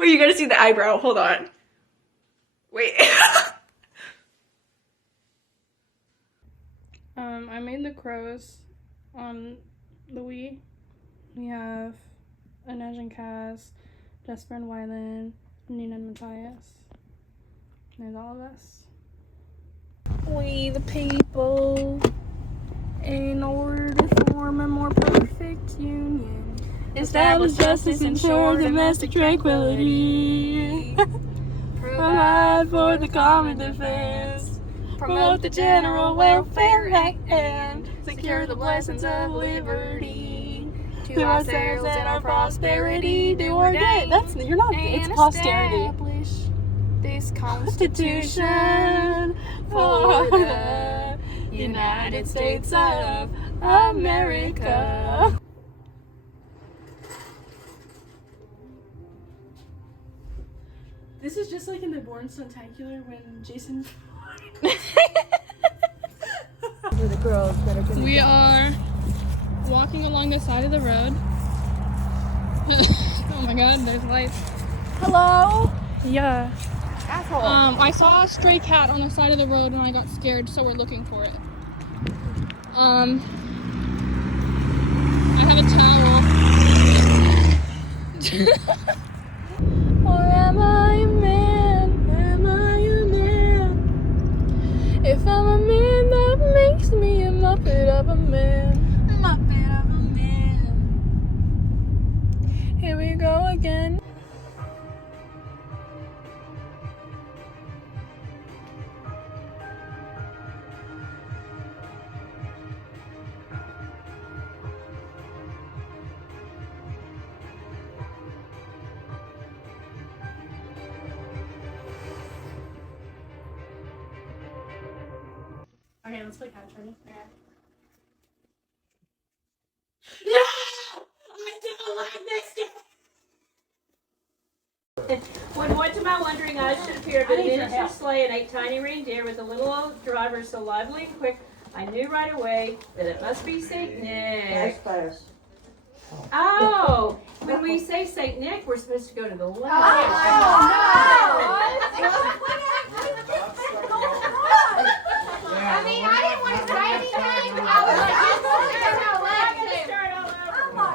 Wait, you gotta see the eyebrow. Hold on. Wait. I made the crows on the Wii. We have Inej and Kaz, Jesper and Wylan, Nina and Matthias. There's all of us. We the people, in order to form a more perfect union, establish justice, ensure domestic tranquility, provide for the common defense, promote the general welfare and secure the blessings of liberty. To ourselves and our prosperity, do ordain. That's you're not. It's posterity. Establish this Constitution for the United States of America. This is just like in the Born Suntacular when Jason. The girls that are gonna We are walking along the side of the road. Oh my god, there's lights. Hello? Yeah. Asshole. I saw a stray cat on the side of the road and I got scared, so we're looking for it. I have a towel. Or am I a man? Am I a man? If I'm a man, that makes me a muppet of a man. Muppet of a man. Here we go again. Okay, let's play catch, ready? Okay. No! I don't like this game! When one to my wondering eyes should appear but a miniature sleigh and 8 tiny reindeer with a little old driver so lively and quick, I knew right away that it must be Saint Nick. Oh, when we say Saint Nick, we're supposed to go to the left. Oh, I mean, I didn't want to say anything. I was like,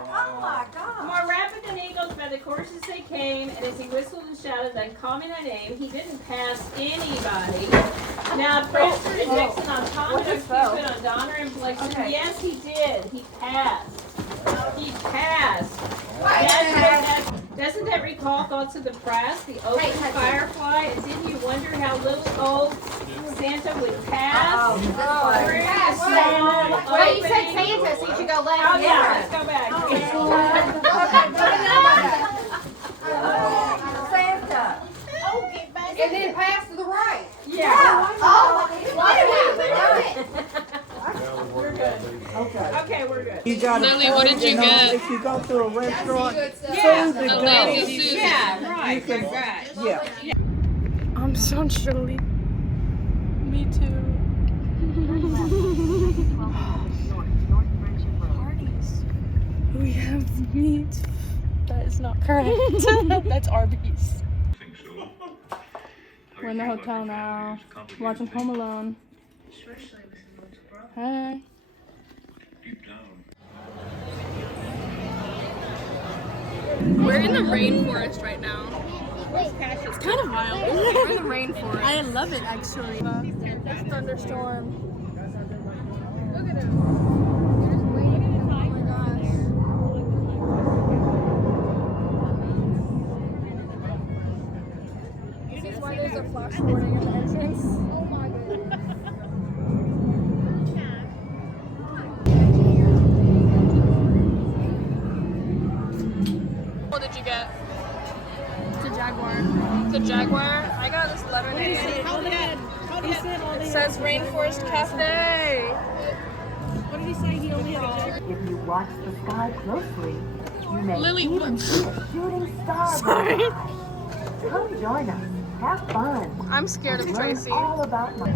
oh my God. More rapid than eagles by the courses they came, and as he whistled and shouted, "Then call me thy name," he didn't pass anybody. Now, Preston and Dixon on Tom and Cupid on Donner and Blake. Okay. Yes, he did. He passed. He passed. Doesn't that recall thoughts of the press, the open firefly, and didn't you wonder how little old Santa would pass through the small opening? well, you said Santa, so you should go left. Oh yeah, let's go back. Santa. And then pass to the right. Yeah. Oh, why did we do it? We're good. Okay, we're good. You got Lily, what did you get? If you go to a restaurant, Yeah. food to go. Lazy Susan. Yeah, right. Yeah. I'm so chilly. Me too. We have meat. That is not correct. That's Arby's. We're in the hotel now, watching Home Alone. Hey. We're in the rainforest right now. It's kind of wild. We're in the rainforest. I love it actually. Thunderstorm. Look at it. This is why there's a flash warning at the entrance. Oh my goodness. What did you get? It's a Jaguar. It's a Jaguar? I got this letter name. It says Rainforest Cafe. What did he say? He only had a Jaguar. If you watch the sky closely, you may Lily, even see a shooting star. Sorry. Come join us. Have fun. I'm scared of Learn Tracy. all about my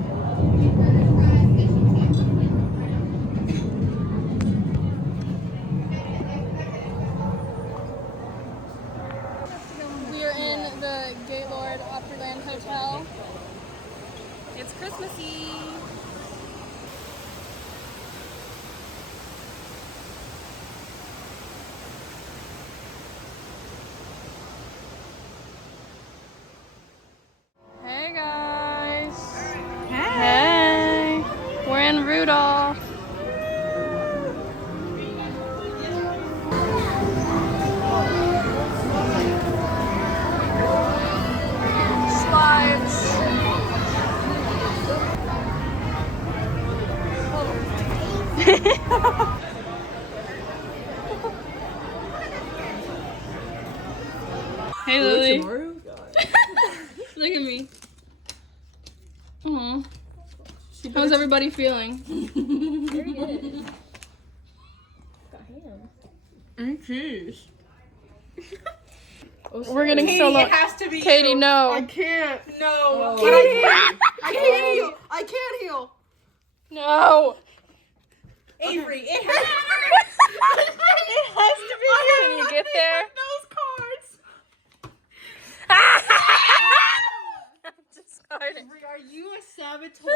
We are in Gaylord Opryland Hotel. It's Christmassy. Hey guys. Hey. We're in Rudolph. Slides. Hey Lily. Look at me. Aww. How's everybody feeling? Very good. Got ham. And cheese. We're getting so low. It has to be Katie, you. no. I can't. No. Katie. I can't heal. I can't heal. No. Avery, it has, It has to be you. Can you get there? those cards. I'm just starting. Avery, are you a saboteur?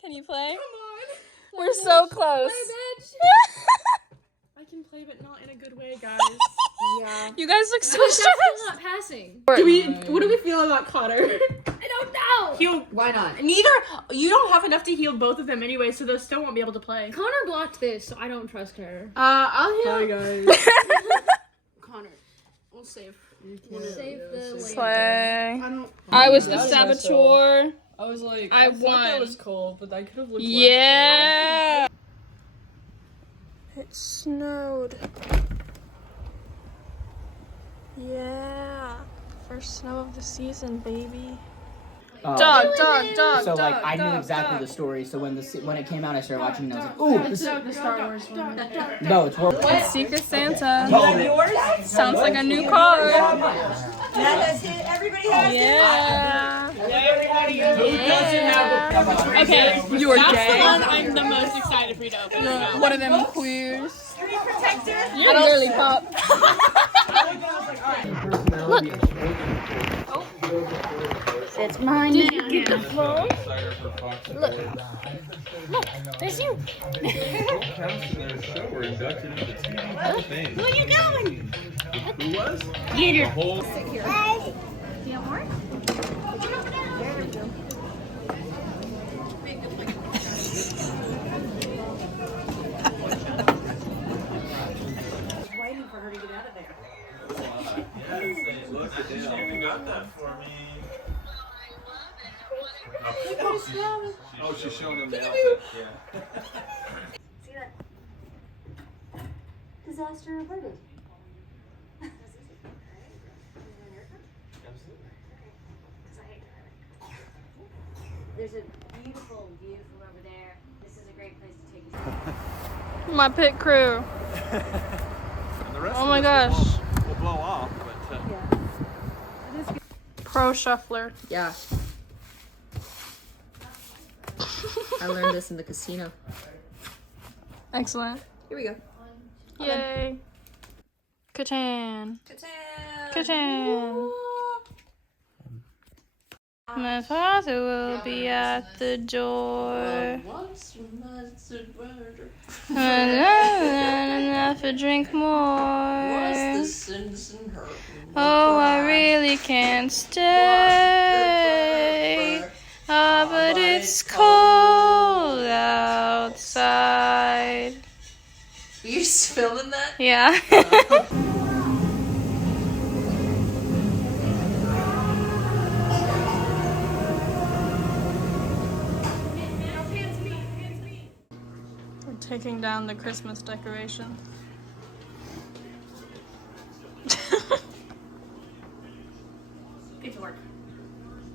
Can you play? Come on. We're so close. I can play, but not in a good way, guys. Yeah. You guys look so That's stressed. still not passing. What do we feel about Cotter? I don't know. Heal. Why not? Neither. You don't have enough to heal both of them anyway, so they still won't be able to play. Connor blocked this, so I don't trust her. I'll heal. guys. Connor, we'll save. Save the Play. I don't. I was the Doubting myself. saboteur. I was like, I thought won. that was cool, but I could have looked Yeah. It snowed. Yeah. First snow of the season, baby. Dog. So like I knew exactly the story. So when it came out, I started watching and I was like, "Ooh, this The Star Wars one. no, it's worth." Secret Santa. Yours? Sounds like a new card. That's it. Everybody has Yeah. Yeah. Okay, You're that's gay. the one I'm the most excited for you to open. One of them queers. Screen protector. You're girly pop. It's mine. Did you get the phone? There's you. Where you going? Who was? Get her. Whole Do you want more? Waiting for her to get out of there. Look, you got that for me. Oh, she's showing him the outfit. Yeah. See that? Disaster averted. There's a beautiful view from over there. This is a great place to take a My pit crew. And the rest Oh of my us gosh. will blow off, but Pro shuffler. Yeah. I learned this in the casino. Excellent. Here we go. Yay. Catan. Catan. My father will be at the door. Enough to drink more. Oh, I really can't stay. Ah, but it's cold outside. Are you just filming that? Yeah. We're taking down the Christmas decoration. Get to work.